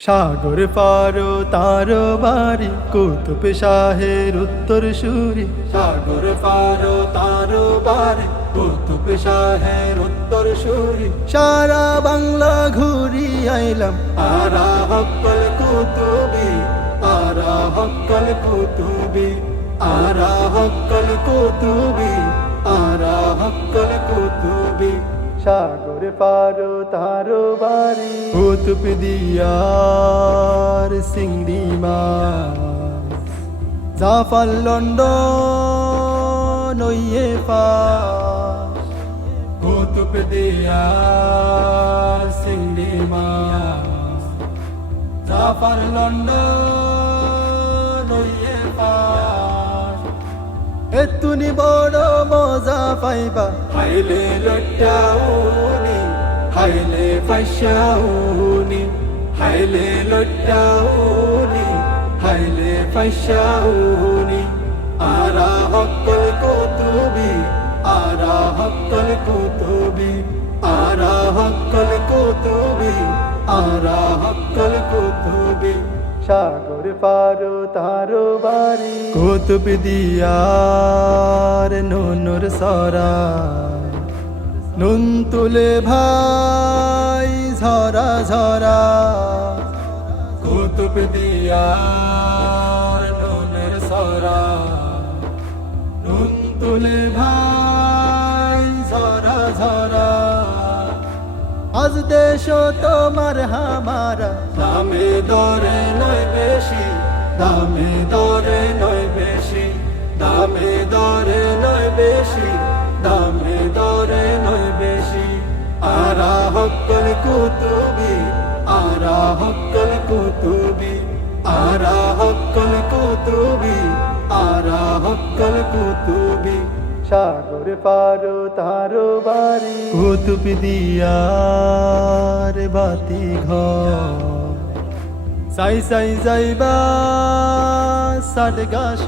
সাগর পারো তার বাড়ি কুতুব শাহের উত্তর সুরি। সাগর পারো তার বাড়ি কুতুব শাহের উত্তর সুরি। সারা বাংলা ঘুরি আইলাম। আরা হকল কুতুবি আরা হকল কুতুবি আরা হকল কুতুবি আরা হকল কুতুবি। সাগর পারো তারো বাড়ি। কুতুব দিয়ার সিংড়ি মাছ। জাফার লন্ডন ওইয়ে কুতুব দিয়ার সিংড়ি মাছ। ওইয়ে পাশ এতুনি বড় মজা পাইবা। হাইলে লটাউনি হাইলে ফাইসাউনি হাইলে লটাউনি হাইলে ফাইসাউনি আরা হকল কুতুবি, আরা হকল কুতুবি, আরা হকল কুতুবি, আরা হকল কুতুবি। সাগর পারো তারো বাড়ি। কুতুব দিয়ার নুনুর সরা নুন তুলে ভাই ঝরা ঝরা। কুতুব দিয়ার আজ দেশ তোমার হামারা। দামে দরে নয় বেশি, দামে দরে নয় বেশি, দামে দরে নয় বেশি, দামে দরে নয় বেশি। আরা হকল কুতুবি, আরা হকল কুতুবি, আরা হকল কুতুবি, আরা হকল কুতুবি। সাগর পারো তারো বাড়ি। কুতুব দিয়ার বাতি ঘর। সাই সাই যাইবা গাছ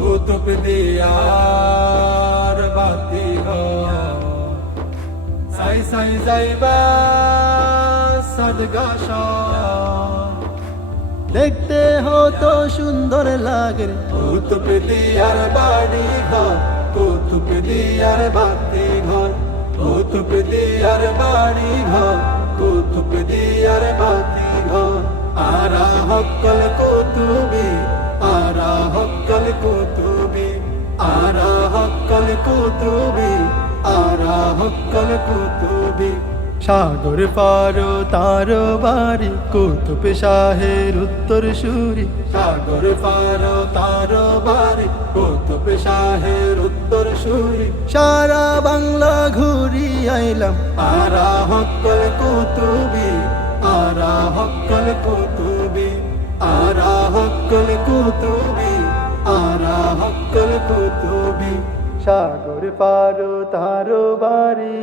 কুতুব দিয়ার বাতি ঘর। সাই সাই যাইবা গাছ দেখতে হতো সুন্দর লাগে। কুতুব দিয়ার বাড়ি ঘর কুতুব বাতি ঘর কুতুব দিয়ার বাড়ি ঘর কুতুব বাতি ঘর। আরা হকল কুতুবি, আরা হকল কুতুবি, আরা হকল কুতুবি, আরা হকল কুতুবি। সাগর পারো তারো বাড়ি, কুতুব শাহের উত্তর সুরি। সাগর পার তারো বাড়ি, কুতুব শাহের উত্তর সুরি। সারা বাংলা ঘুরি আইলাম, আরা হকল কুতুবি, আরা হকল কুতুবি, আরা হকল কুতুবি, আরা হকল কুতুবি। সাগর পারো তারো বাড়ি।